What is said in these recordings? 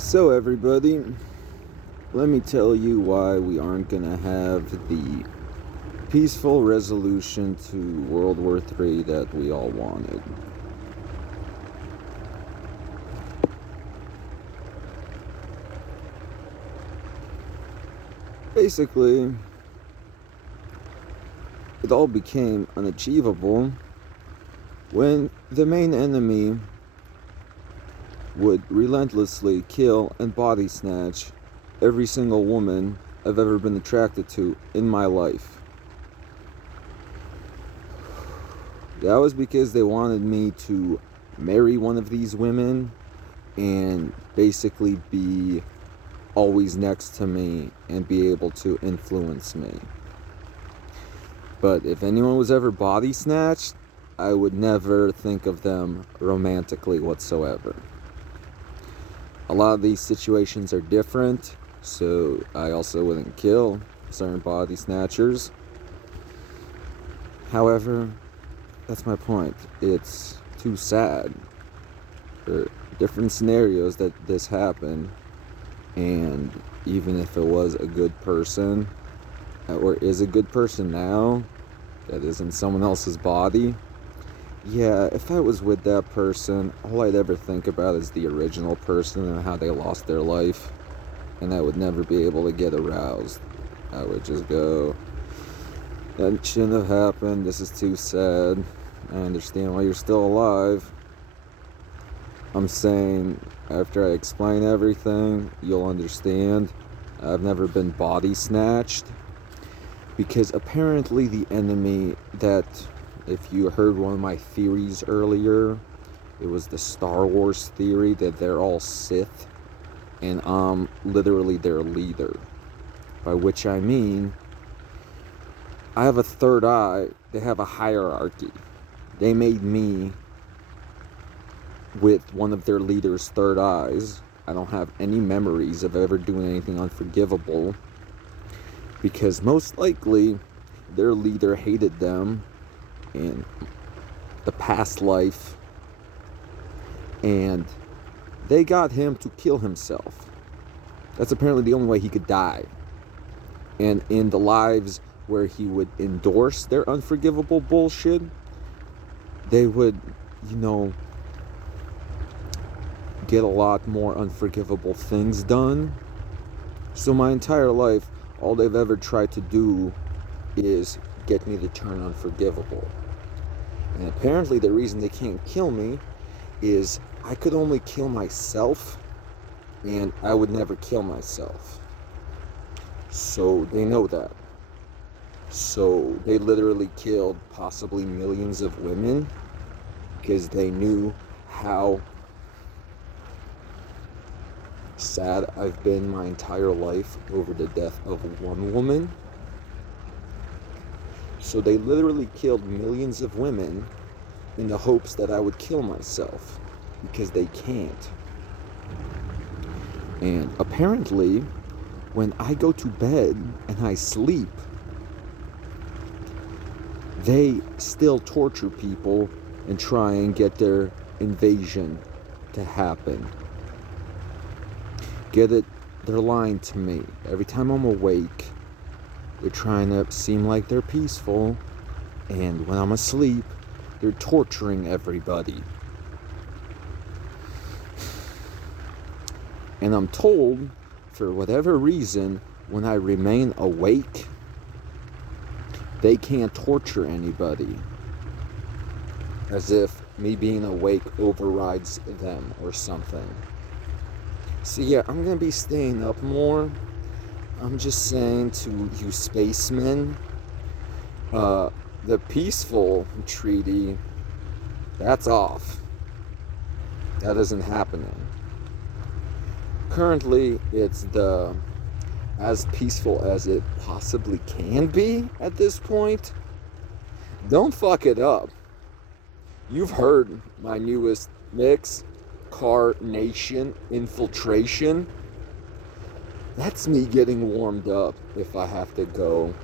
So, everybody, let me tell you why we aren't gonna have the peaceful resolution to World War III that we all wanted. Basically, it all became unachievable when the main enemy would relentlessly kill and body snatch every single woman I've ever been attracted to in my life. That was because they wanted me to marry one of these women and basically be always next to me and be able to influence me. But if anyone was ever body snatched, I would never think of them romantically whatsoever. A lot of these situations are different, so I also wouldn't kill certain body snatchers. However, that's my point. It's too sad for different scenarios that this happened, and even if it was a good person, or is a good person now, that is in someone else's body, yeah, if I was with that person, all I'd ever think about is the original person and how they lost their life, and I would never be able to get aroused. I would just go, that shouldn't have happened, this is too sad, I understand why you're still alive. I'm saying, after I explain everything, you'll understand. I've never been body snatched, because apparently the enemy that, if you heard one of my theories earlier, it was the Star Wars theory that they're all Sith, and I'm literally their leader. By which I mean, I have a third eye, they have a hierarchy. They made me with one of their leaders' third eyes. I don't have any memories of ever doing anything unforgivable, because most likely their leader hated them in the past life, and they got him to kill himself. That's apparently the only way he could die. And in the lives where he would endorse their unforgivable bullshit, they would, get a lot more unforgivable things done. So my entire life, all they've ever tried to do is get me to turn unforgivable. And apparently the reason they can't kill me is I could only kill myself, and I would never kill myself. So they know that. So they literally killed possibly millions of women because they knew how sad I've been my entire life over the death of one woman. So they literally killed millions of women in the hopes that I would kill myself, because they can't. And apparently, when I go to bed and I sleep, they still torture people and try and get their invasion to happen. Get it? They're lying to me. Every time I'm awake, they're trying to seem like they're peaceful, and when I'm asleep, they're torturing everybody. And I'm told, for whatever reason, when I remain awake, they can't torture anybody. As if me being awake overrides them or something. So yeah, I'm gonna be staying up more. I'm just saying to you spacemen, the peaceful treaty, that's off. That isn't happening. Currently, it's the as peaceful as it possibly can be at this point. Don't fuck it up. You've heard my newest mix, Carnation Infiltration. That's me getting warmed up if I have to go,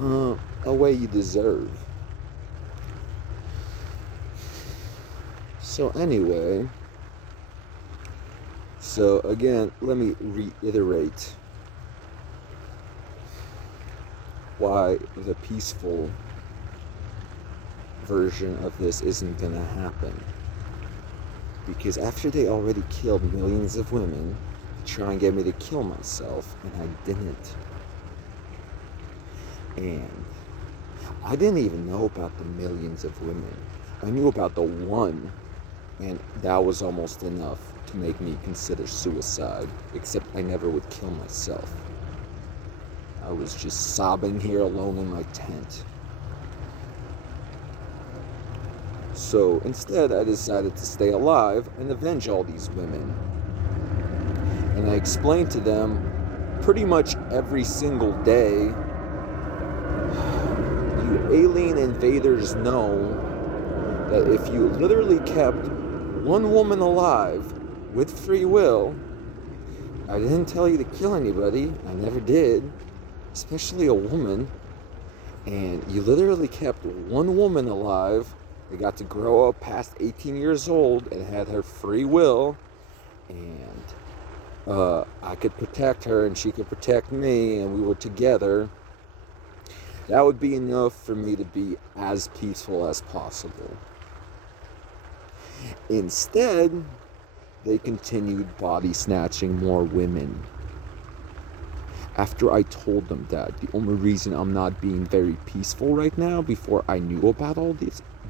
a way you deserve. So anyway, So again, let me reiterate why the peaceful version of this isn't gonna happen. Because after they already killed millions of women to try and get me to kill myself, and I didn't. And I didn't even know about the millions of women. I knew about the one, and that was almost enough to make me consider suicide, except I never would kill myself. I was just sobbing here alone in my tent. So instead, I decided to stay alive and avenge all these women. And I explained to them pretty much every single day, you alien invaders know that if you literally kept one woman alive with free will, I didn't tell you to kill anybody, I never did, especially a woman, and you literally kept one woman alive. They got to grow up past 18 years old and had her free will, and I could protect her and she could protect me, and we were together. That would be enough for me to be as peaceful as possible. Instead, they continued body snatching more women. After I told them that the only reason I'm not being very peaceful right now, before I knew about all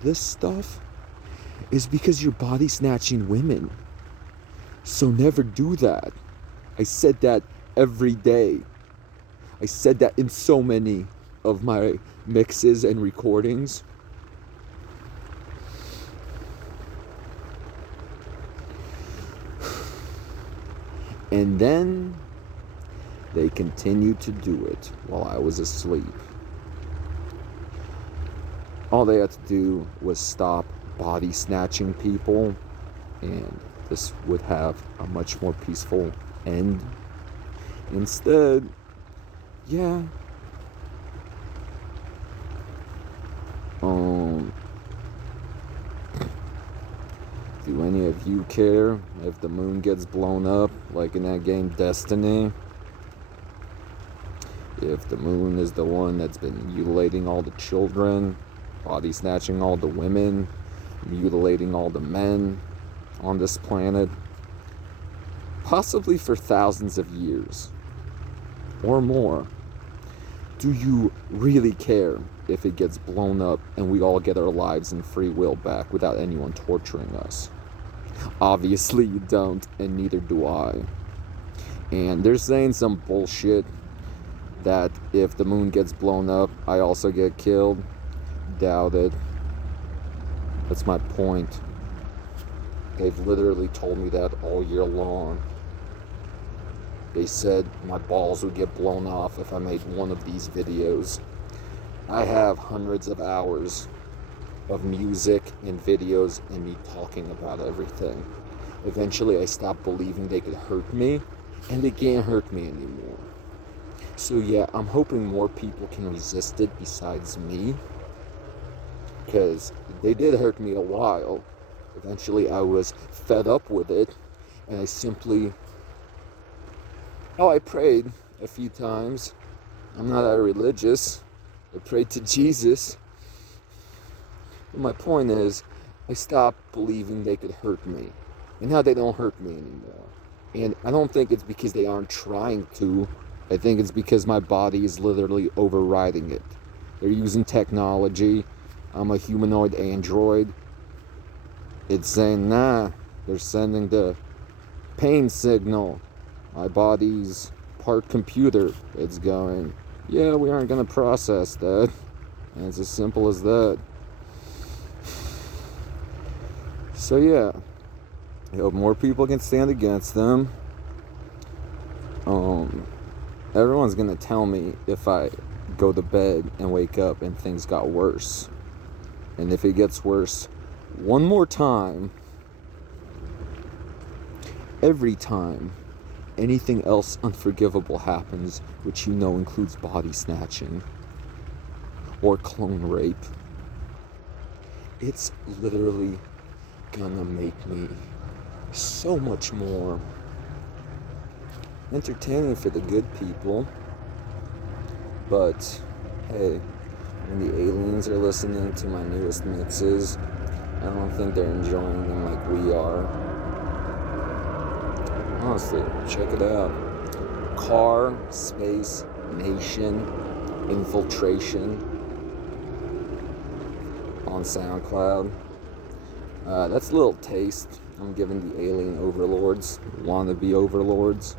this stuff, is because you're body snatching women. So never do that. I said that every day. I said that in so many of my mixes and recordings. And then they continued to do it while I was asleep. All they had to do was stop body snatching people, and this would have a much more peaceful end. Instead, yeah. Do any of you care if the moon gets blown up like in that game Destiny? If the moon is the one that's been mutilating all the children, body snatching all the women, mutilating all the men on this planet, possibly for thousands of years or more, do you really care if it gets blown up and we all get our lives and free will back without anyone torturing us? Obviously you don't, and neither do I. And they're saying some bullshit that if the moon gets blown up, I also get killed. Doubt it. That's my point. They've literally told me that all year long. They said my balls would get blown off if I made one of these videos. I have hundreds of hours of music and videos and me talking about everything. Eventually I stopped believing they could hurt me, and they can't hurt me anymore. So yeah, I'm hoping more people can resist it besides me, because they did hurt me a while. Eventually I was fed up with it, and I prayed a few times. I'm not that religious. I prayed to Jesus. But my point is, I stopped believing they could hurt me. And now they don't hurt me anymore. And I don't think it's because they aren't trying to. I think it's because my body is literally overriding it. They're using technology. I'm a humanoid android. It's saying, nah, they're sending the pain signal. My body's part computer. It's going, yeah, we aren't going to process that. And it's as simple as that. So yeah, I hope more people can stand against them. Everyone's gonna tell me if I go to bed and wake up and things got worse. And if it gets worse one more time, every time anything else unforgivable happens, which you know includes body snatching or clone rape, it's literally gonna make me so much more entertaining for the good people. But hey, when the aliens are listening to my newest mixes, I don't think they're enjoying them like we are. Honestly, check it out. Car, Space, Nation, Infiltration on SoundCloud. That's a little taste I'm giving the alien overlords, wannabe overlords.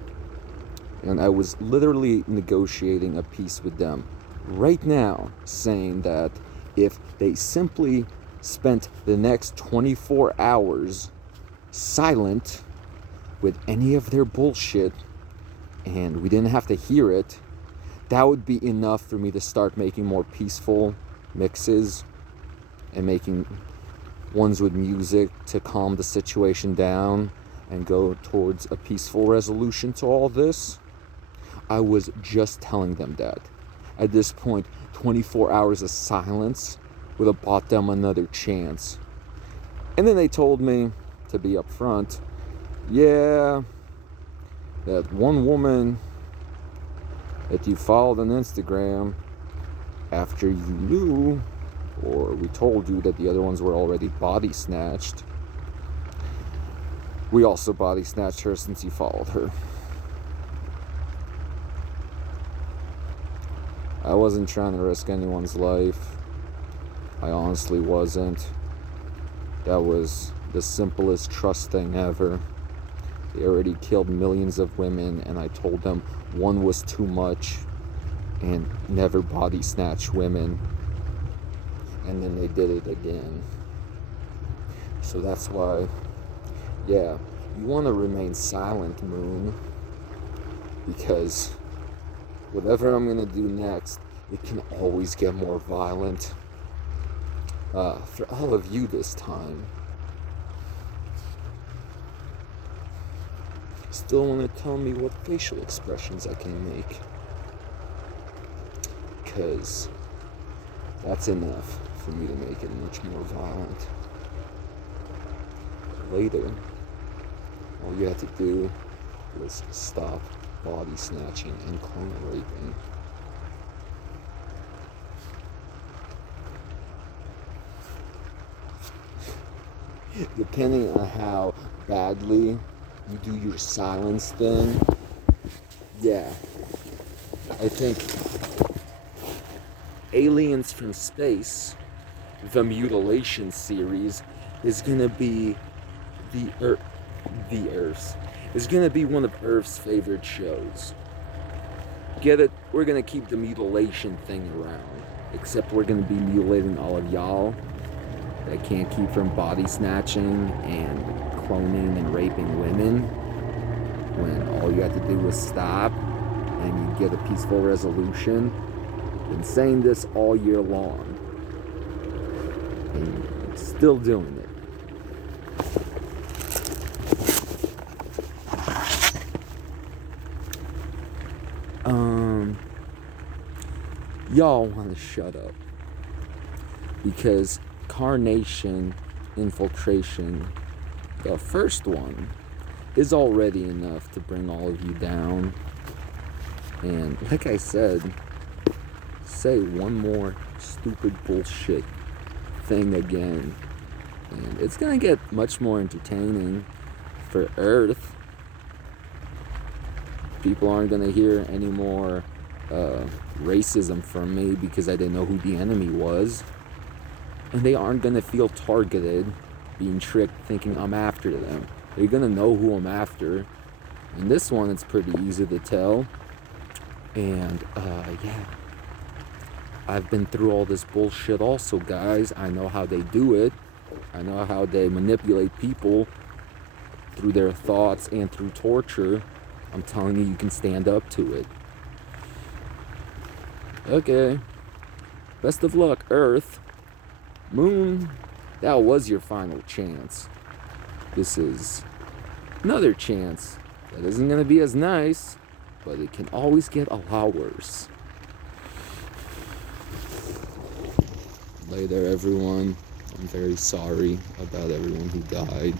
And I was literally negotiating a peace with them right now, saying that if they simply spent the next 24 hours silent with any of their bullshit and we didn't have to hear it, that would be enough for me to start making more peaceful mixes and making ones with music to calm the situation down and go towards a peaceful resolution to all this. I was just telling them that. At this point, 24 hours of silence would have bought them another chance. And then they told me, to be upfront, yeah, that one woman that you followed on Instagram after you knew, or we told you that the other ones were already body snatched, we also body snatched her since you followed her. I wasn't trying to risk anyone's life. I honestly wasn't. That was the simplest trust thing ever. They already killed millions of women, and I told them one was too much and never body snatch women. And then they did it again. So that's why, yeah, you want to remain silent, Moon, because whatever I'm going to do next, it can always get more violent. For all of you this time. Still want to tell me what facial expressions I can make. Because that's enough for me to make it much more violent. Later, all you had to do was stop body snatching and clone raping. Depending on how badly you do your silence thing, yeah, I think Aliens from Space, the Mutilation series, is gonna be is gonna be one of Earth's favorite shows. Get it? We're gonna keep the mutilation thing around, except we're gonna be mutilating all of y'all that can't keep from body snatching and cloning and raping women, when all you have to do was stop and you get a peaceful resolution. Been saying this all year long and still doing it. Y'all want to shut up, because Carnation, Infiltration, the first one, is already enough to bring all of you down. And like I said, say one more stupid bullshit thing again, and it's gonna get much more entertaining for Earth. People aren't gonna hear any more racism from me because I didn't know who the enemy was, and they aren't gonna feel targeted, being tricked, thinking I'm after them. They're gonna know who I'm after. In this one, it's pretty easy to tell. And yeah, I've been through all this bullshit also, guys. I know how they do it. I know how they manipulate people through their thoughts and through torture. I'm telling you, you can stand up to it. Okay. Best of luck, Earth. Moon, that was your final chance. This is another chance that isn't going to be as nice, but it can always get a lot worse. Later, everyone. I'm very sorry about everyone who died.